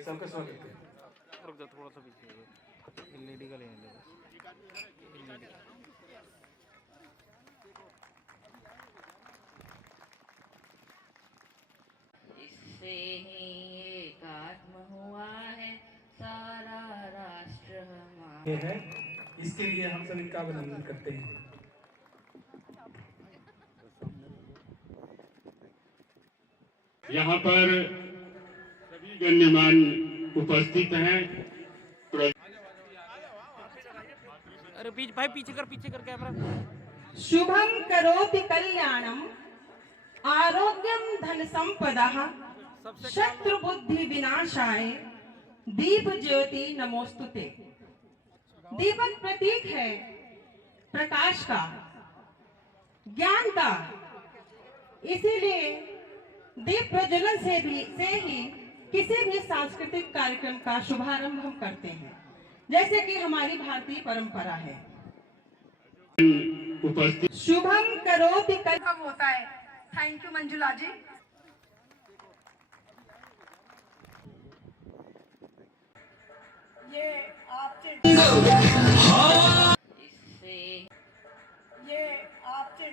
भाई साहब का स्वागत है। रुक जा, थोड़ा सा पीछे एलईडी का लेने दे बस। एलईडी इससे ही एकात्म हुआ है सारा राष्ट्र हमारा। ये है, इसके लिए हम सब इनका अभिनंदन करते हैं। यहाँ पर सभी गण्यमान उपस्थित हैं। अरे भाई पीछे कर कैमरा। शुभं करोति कल्याणम आरोग्यम धन संपदा शत्रु बुद्धि विनाशाय दीप ज्योति नमोस्तुते। दीपक प्रतीक है प्रकाश का, ज्ञान का, इसीलिए दीप प्रज्वलन से ही किसी भी सांस्कृतिक कार्यक्रम का शुभारंभ हम करते हैं, जैसे कि हमारी भारतीय परंपरा है। शुभम करोति कल्पम होता है। थैंक यू मंजुला जी। ये आपसे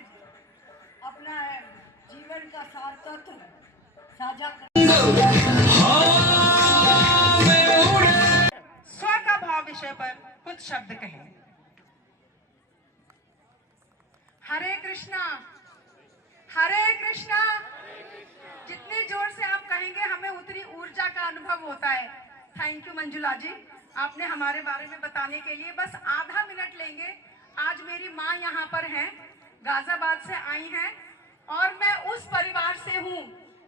अपना जीवन का सार तत्व साझा स्व का भाव विषय पर कुछ शब्द कहें। हरे कृष्णा, हरे कृष्णा। जितनी जोर से आप कहेंगे हमें उतनी ऊर्जा का अनुभव होता है। थैंक यू मंजुला जी, आपने हमारे बारे में बताने के लिए बस आधा मिनट लेंगे। आज मेरी माँ यहाँ पर हैं, गाजियाबाद से आई हैं, और मैं उस परिवार से हूँ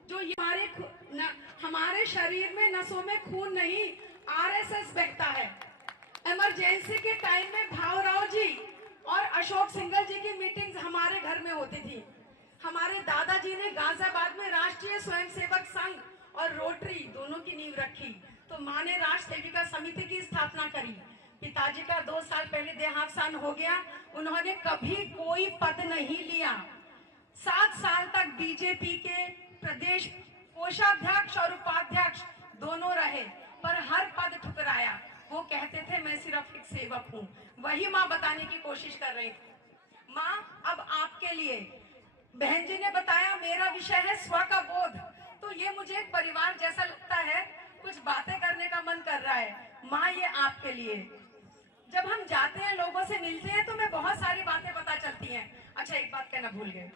जो हमारे शरीर में नसों में खून नहीं आरएसएस बहता है। इमरजेंसी के टाइम में भावराव जी और अशोक सिंघल जी की मीटिंग्स हमारे घर में होती थी। हमारे दादाजी ने गाजियाबाद में राष्ट्रीय स्वयंसेवक संघ और रोटरी दोनों की नींव रखी, तो माँ ने राष्ट्र सेविका समिति की स्थापना करी। पिताजी का 2 साल पहले देहावसान हो गया। उन्होंने कभी कोई पद नहीं लिया। 7 साल तक बीजेपी के प्रदेश कोषाध्यक्ष और उपाध्यक्ष दोनों रहे, पर हर पद ठुकराया। वो कहते थे मैं सिर्फ एक सेवक हूँ। वही माँ बताने की कोशिश कर रही थी। माँ, अब आपके लिए, बहन जी ने बताया मेरा विषय है स्व का बोध, तो ये मुझे एक परिवार जैसा लगता है, कुछ बातें करने का मन कर रहा है। माँ, ये आपके लिए। जब हम जाते हैं, लोगों से मिलते हैं, तो मैं बहुत सारी बातें पता चलती हैं। अच्छा, एक बात कहना भूल गए।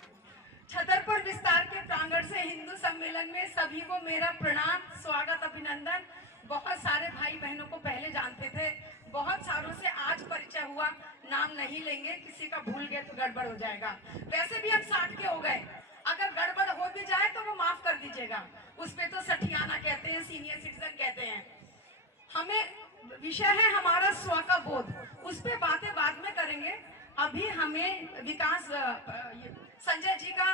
छतरपुर विस्तार के प्रांगण से हिंदू सम्मेलन में सभी को मेरा प्रणाम, स्वागत, अभिनंदन। बहुत सारे भाई बहनों को पहले जानते थे, बहुत सारों से आज परिचय हुआ। नाम नहीं लेंगे, किसी का भूल गए तो गड़बड़ हो जाएगा। वैसे भी हम 60 के हो गए, अगर गड़बड़ हो भी जाए तो वो माफ कर दीजिएगा। उसमें तो सठियाना कहते हैं, सीनियर सिटीजन कहते हैं। हमें विषय है हमारा स्व का बोध, उस पर बातें बाद में करेंगे। अभी हमें विकास संजय जी का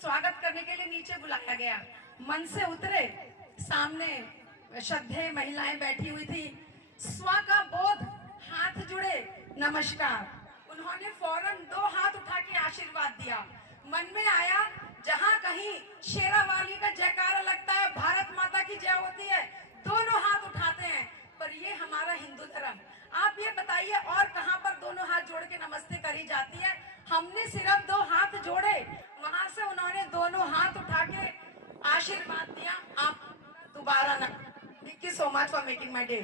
स्वागत करने के लिए नीचे बुलाया गया। मन से उतरे, सामने श्रद्धेय महिलाएं बैठी हुई थी। स्व का बोध, हाथ जुड़े, नमस्कार। उन्होंने फौरन 2 हाथ उठा के आशीर्वाद दिया। मन में आया, जहां कहीं शेरावाली का जयकारा लगता है, भारत माता की जय होती है, दोनों हाथ उठाते हैं, पर ये हमारा हिंदू धर्म। आप ये बताइए और कहां पर दोनों हाथ जोड़ के नमस्ते करी जाती है? हमने सिर्फ 2 हाथ जोड़े, वहां से उन्होंने दोनों हाथ उठा के आशीर्वाद दिया। आप दोबारा ना। Thank you so much for making my day.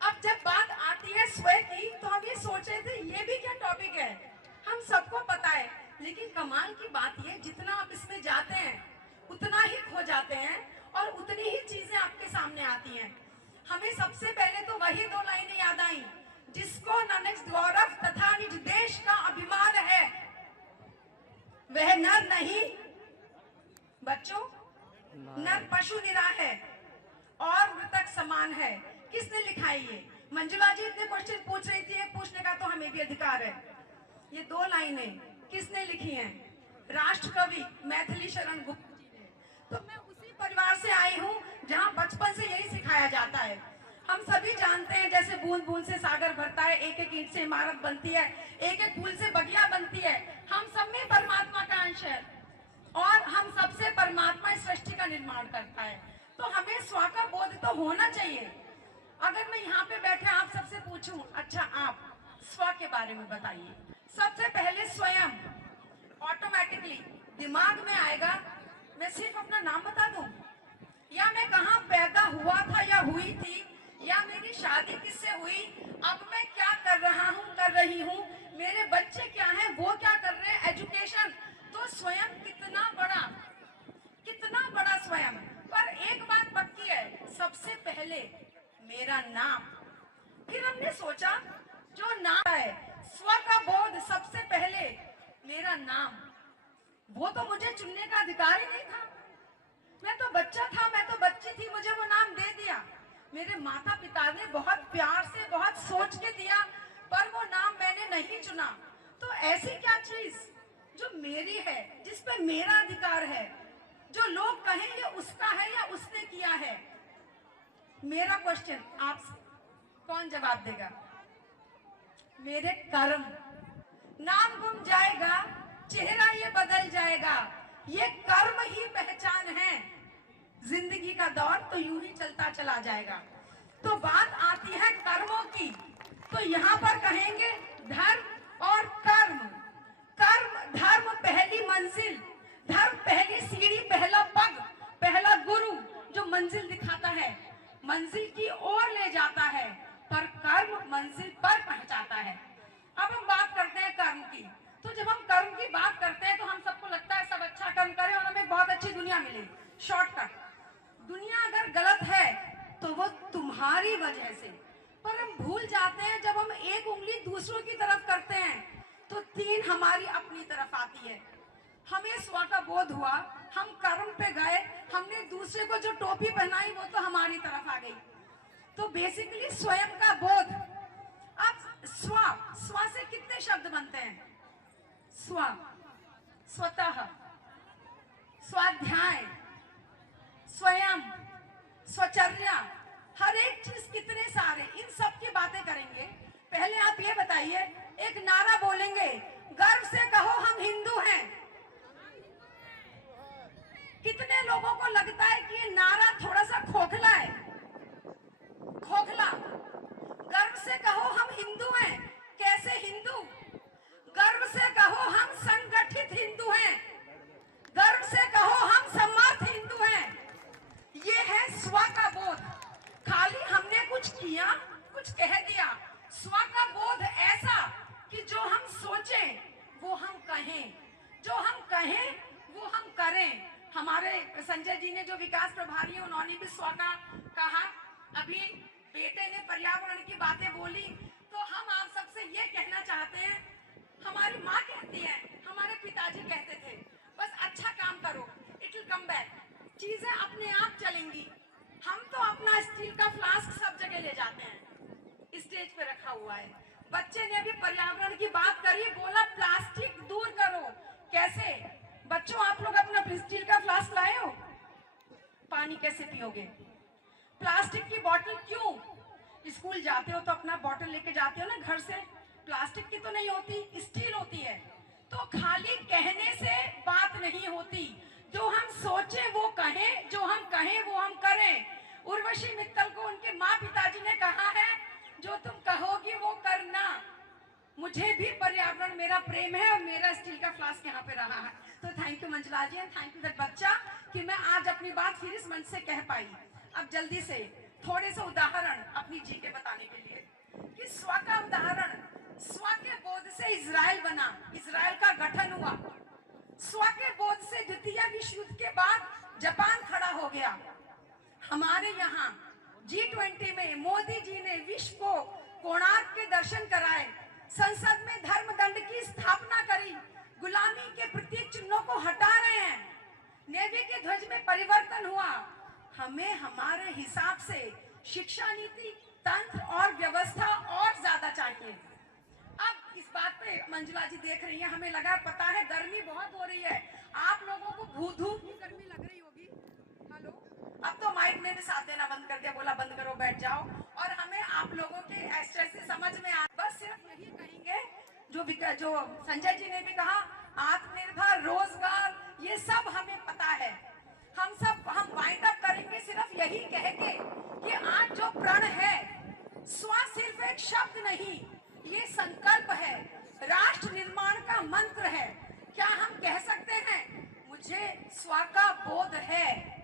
अब जब बात आती है स्व की, तो हम ये सोच रहे थे ये भी क्या टॉपिक है, हम सबको पता है। लेकिन कमाल की बात ये, जितना आप इसमें जाते हैं उतना ही खो जाते हैं और उतनी ही चीजें आपके सामने आती हैं। हमें सबसे पहले तो वही 2 लाइनें याद आई, जिसको न निज गौरव तथा निज देश का अभिमान है, वह नर नहीं बच्चों, नर पशु निरा है और मृतक समान है। किसने लिखा है ये? मंजुला जी इतने क्वेश्चन पूछ रही थी, पूछने का तो हमें भी अधिकार है। ये 2 लाइनें किसने लिखी हैं? राष्ट्र कवि मैथिली शरण गुप्त जी ने। तो मैं उसी परिवार से आई हूँ जहाँ बचपन से यही सिखाया जाता है। हम सभी जानते हैं, जैसे बूंद बूंद से सागर भरता है, एक एक ईंट से इमारत बनती है, एक एक फूल से बगिया बनती है। हम सब में परमात्मा का अंश है और हम सबसे परमात्मा इस सृष्टि का निर्माण करता है। तो हमें स्व का बोध तो होना चाहिए। अगर मैं यहाँ पे बैठे आप सबसे पूछूं, अच्छा आप स्व के बारे में बताइए। सबसे पहले स्वयं, ऑटोमेटिकली दिमाग में आएगा मैं सिर्फ अपना नाम बता दूं, या मैं कहाँ पैदा हुआ था या हुई थी, या मेरी शादी किससे हुई, अब मैं क्या कर रहा हूँ कर रही हूँ, मेरे बच्चे क्या हैं वो क्या कर रहे हैं, एजुकेशन। तो स्वयं कितना बड़ा स्वयं। पर एक बात पक्की है, सबसे पहले मेरा नाम। फिर हमने सोचा जो नाम है, स्व का बोध, सबसे पहले मेरा नाम। वो तो मुझे चुनने का अधिकार ही नहीं था। मैं तो बच्चा था, मैं तो बच्ची थी, मुझे वो नाम दे दिया। मेरे माता पिता ने बहुत प्यार से, बहुत सोच के दिया, पर वो नाम मैंने नहीं चुना। तो ऐसी क्या चीज जो मेरी है, जिस पे मेरा अधिकार है, जो लोग कहें ये उसका है या उसने किया है। मेरा क्वेश्चन आपसे, कौन जवाब देगा? मेरे कर्म। नाम गुम जाएगा, चेहरा ये बदल जाएगा, ये कर्म ही पहचान है। जिंदगी का दौर तो यूं ही चलता चला जाएगा। तो बात आती है कर्मों की, तो यहाँ पर कहेंगे धर्म और कर्म। कर्म, धर्म पहली मंजिल, धर्म पहली सीढ़ी, पहला पग, पहला गुरु जो मंजिल दिखाता है, मंजिल की ओर ले जाता है, पर कर्म मंजिल पर पहुंचाता है। अब हम बात करते हैं कर्म की। तो जब हम कर्म की बात करते हैं तो हम सबको लगता है सब अच्छा कर्म करें और हमें बहुत अच्छी दुनिया मिले, शॉर्टकट। दुनिया अगर गलत है तो वो तुम्हारी वजह से। पर हम भूल जाते हैं जब हम एक उंगली दूसरों की तरफ करते हैं तो 3 हमारी अपनी तरफ आती है। हमें स्व का बोध हुआ, हम कर्म पे गए, हमने दूसरे को जो टोपी पहनाई वो तो हमारी तरफ आ गई। तो बेसिकली स्वयं का बोध। अब स्व, स्व से कितने शब्द बनते हैं? स्व, स्वतः, स्वाध्याय, स्वयं, स्वचर्या, हर एक चीज कितने सारे, इन सब की बातें करेंगे। पहले आप ये बताइए, एक नारा बोलेंगे, गर्व से कहो हम हिंदू हैं। कितने लोगों को लगता है कि ये नारा थोड़ा सा खोखला है? खोखला। गर्व से कहो हम हिंदू हैं। कैसे हिंदू? गर्व से कहो हम संगठित हिंदू हैं। गर्व से कहो हम समर्थ हिंदू हैं। ये है स्व का बोध। खाली हमने कुछ किया, कुछ कह दिया। स्व का बोध ऐसा कि जो हम सोचें वो हम कहें, जो हम कहें वो हम करें। हमारे संजय जी ने जो विकास प्रभारी है उन्होंने भी स्व का कहा। अभी बेटे ने पर्यावरण की बातें बोली, तो हम आप सबसे ये कहना चाहते हैं, हमारी माँ कहती है, हमारे पिताजी कहते थे, बस अच्छा काम करो, इट विल कम बैक, चीजें अपने आप चलेंगी। हम तो अपना स्टील का फ्लास्क सब जगह ले जाते हैं, स्टेज पे रखा हुआ है। बच्चे ने अभी पर्यावरण की बात करी, बोला प्लास्टिक दूर करो। कैसे? बच्चों आप लोग अपना स्टील का फ्लास्क लाए हो? पानी कैसे पियोगे? प्लास्टिक की बोतल क्यों? स्कूल जाते हो तो अपना बोतल लेके जाते हो ना घर से, प्लास्टिक की तो नहीं होती, स्टील होती है। तो खाली कहने से बात नहीं होती, जो हम सोचे वो कहें, जो हम कहें वो हम करें। उर्वशी मित्तल को उनके माँ पिताजी ने कहा है, जो तुम कहोगी वो करना। मुझे भी पर्यावरण मेरा प्रेम है और मेरा स्टील का फ्लास्क यहाँ पे रहा है। तो thank you Manjula ji and thank you that बच्चा कि मैं आज अपनी बात फिर इस मंच से कह पाई। अब जल्दी से थोड़े से उदाहरण अपनी जी के बताने के लिए कि स्व का उदाहरण, स्व के बोध से इजराइल बना, इजराइल का गठन हुआ। स्व के बोध से द्वितीय विश्व युद्ध के बाद जापान खड़ा हो गया। हमारे यहाँ G20 में मोदी जी ने विश्व को कोणार्क के दर्शन कराए, संसद में धर्म दंड की स्थापना करी, गुलामी के प्रतीक चिन्हों को हटा रहे हैं, नेवी के ध्वज में परिवर्तन हुआ। हमें हमारे हिसाब से शिक्षा नीति, तंत्र और व्यवस्था और ज्यादा चाहिए। अब इस बात पे मंजुला जी देख रही है, हमें लगा पता है गर्मी बहुत हो रही है, आप लोगों को धूप की गर्मी लग रही होगी। हेलो, अब तो माइक ने भी साथ देना बंद कर दिया, बोला बंद करो बैठ जाओ। और हमें आप लोगों के ऐसे समझ में आ, बस सिर्फ यही कहेंगे जो संजय जी ने भी कहा, आत्मनिर्भर, रोजगार, ये सब हमें पता है। हम वाइंड अप करेंगे सिर्फ यही कह के नहीं, ये संकल्प है, राष्ट्र निर्माण का मंत्र है। क्या हम कह सकते हैं मुझे स्व का बोध है?